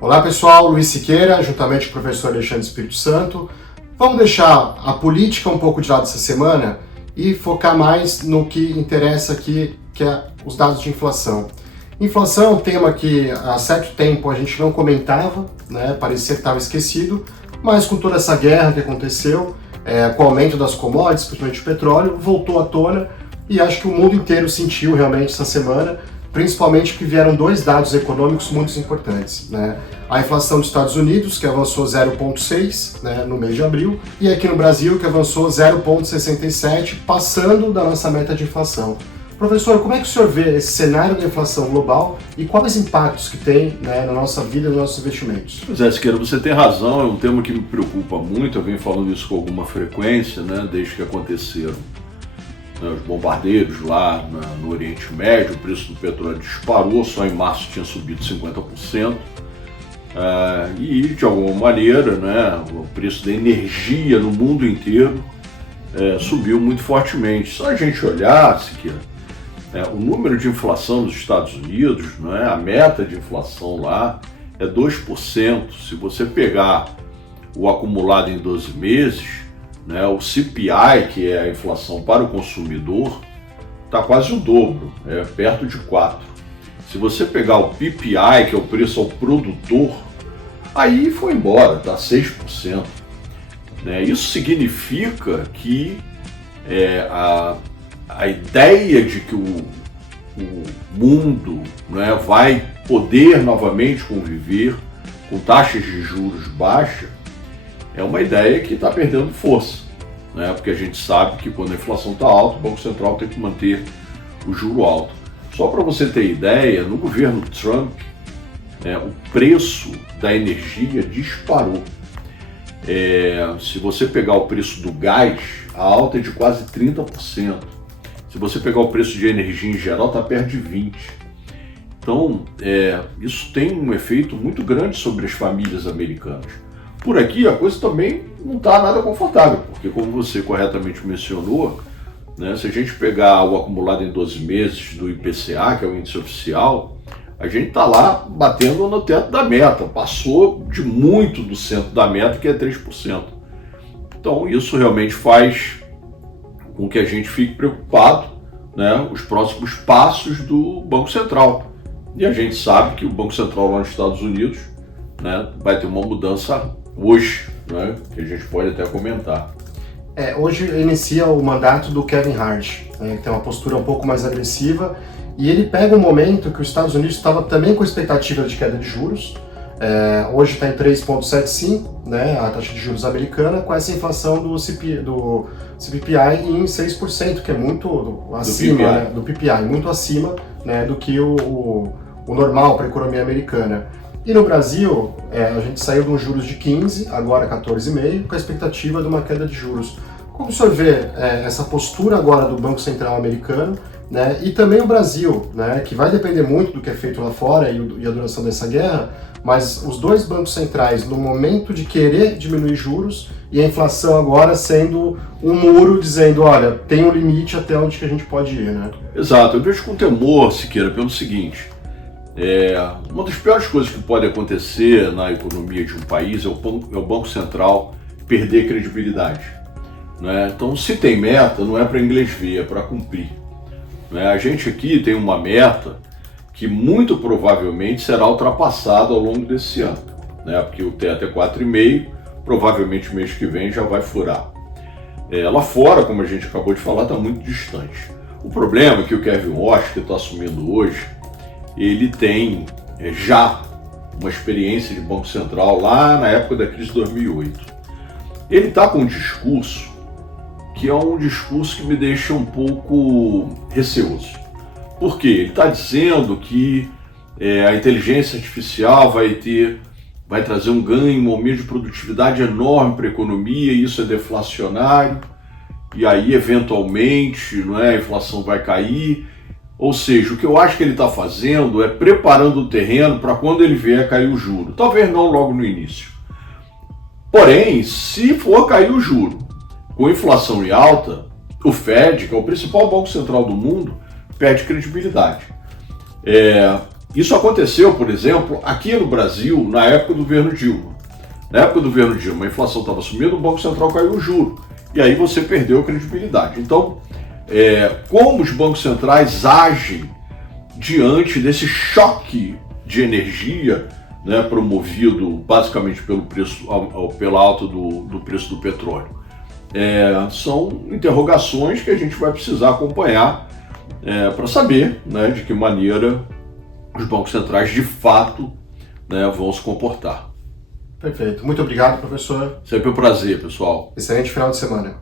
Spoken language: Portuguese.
Olá pessoal, Luiz Siqueira, juntamente com o professor Alexandre Espírito Santo. Vamos deixar a política um pouco de lado essa semana e focar mais no que interessa aqui, que é os dados de inflação. Inflação é um tema que há certo tempo a gente não comentava, né? Parecia que estava esquecido, mas com toda essa guerra que aconteceu, com o aumento das commodities, principalmente o petróleo, voltou à tona e acho que o mundo inteiro sentiu realmente essa semana, principalmente porque vieram dois dados econômicos muito importantes, né? A inflação dos Estados Unidos, que avançou 0,6, né, no mês de abril, e aqui no Brasil, que avançou 0,67, passando da nossa meta de inflação. Professor, como é que o senhor vê esse cenário da inflação global e quais impactos que tem, né, na nossa vida e nos nossos investimentos? Pois é, Siqueira, você tem razão, é um tema que me preocupa muito, eu venho falando isso com alguma frequência, né, desde que aconteceram os bombardeiros lá no Oriente Médio, o preço do petróleo disparou, só em março tinha subido 50%, e de alguma maneira, né, o preço da energia no mundo inteiro subiu muito fortemente. Só a gente olhar, Siqueira, o número de inflação dos Estados Unidos, né, a meta de inflação lá é 2%. Se você pegar o acumulado em 12 meses, né, o CPI, que é a inflação para o consumidor, está quase o dobro, perto de 4%. Se você pegar o PPI, que é o preço ao produtor, aí foi embora, está 6%. Né? Isso significa que a ideia de que o mundo, né, vai poder novamente conviver com taxas de juros baixas é uma ideia que está perdendo força, né? Porque a gente sabe que quando a inflação está alta, o Banco Central tem que manter o juro alto. Só para você ter ideia, no governo Trump, o preço da energia disparou. Se você pegar o preço do gás, a alta é de quase 30%. Se você pegar o preço de energia em geral, está perto de 20%. Então, isso tem um efeito muito grande sobre as famílias americanas. Por aqui, a coisa também não está nada confortável, porque como você corretamente mencionou, né, se a gente pegar o acumulado em 12 meses do IPCA, que é o índice oficial, a gente está lá batendo no teto da meta, passou de muito do centro da meta, que é 3%. Então, isso realmente faz com que a gente fique preocupado, né, os próximos passos do Banco Central. E a gente sabe que o Banco Central lá nos Estados Unidos, né, vai ter uma mudança hoje, né, que a gente pode até comentar. Hoje inicia o mandato do Kevin Hart, né, que tem uma postura um pouco mais agressiva, e ele pega um momento que os Estados Unidos estava também com expectativa de queda de juros. Hoje está em 3,75, né, a taxa de juros americana, com essa inflação do CPI em 6%, que é muito acima do PPI, muito acima, né, do que o normal para a economia americana. E no Brasil, a gente saiu de uns juros de 15, agora 14,5, com a expectativa de uma queda de juros. Como o senhor vê essa postura agora do Banco Central americano, né, e também o Brasil, né, que vai depender muito do que é feito lá fora e a duração dessa guerra, mas os dois bancos centrais, no momento de querer diminuir juros, e a inflação agora sendo um muro dizendo, olha, tem um limite até onde que a gente pode ir, né? Exato, eu vejo com temor, Siqueira, pelo seguinte, uma das piores coisas que pode acontecer na economia de um país é o Banco Central perder credibilidade. Né? Então, se tem meta, não é para inglês ver, é para cumprir. Né? A gente aqui tem uma meta que muito provavelmente será ultrapassada ao longo desse ano, né? Porque o teto é 4,5, provavelmente mês que vem já vai furar. Lá fora, como a gente acabou de falar, está muito distante. O problema é que o Kevin Warsh, que está assumindo hoje, ele tem já uma experiência de Banco Central lá na época da crise de 2008. Ele está com um discurso que é um discurso que me deixa um pouco receoso. Por quê? Ele está dizendo que a inteligência artificial vai trazer um ganho, um aumento de produtividade enorme para a economia, e isso é deflacionário, e aí eventualmente, a inflação vai cair. Ou seja, o que eu acho que ele está fazendo é preparando o terreno para quando ele vier cair o juro. Talvez não logo no início. Porém, se for cair o juro com inflação em alta, o Fed, que é o principal banco central do mundo, perde credibilidade. Isso aconteceu, por exemplo, aqui no Brasil, na época do governo Dilma. Na época do governo Dilma, a inflação estava subindo, o Banco Central caiu o juro. E aí você perdeu a credibilidade. Então, como os bancos centrais agem diante desse choque de energia, né, promovido basicamente pelo preço, pela alta do preço do petróleo? São interrogações que a gente vai precisar acompanhar para saber, né, de que maneira os bancos centrais de fato, né, vão se comportar. Perfeito. Muito obrigado, professor. Sempre um prazer, pessoal. Excelente final de semana.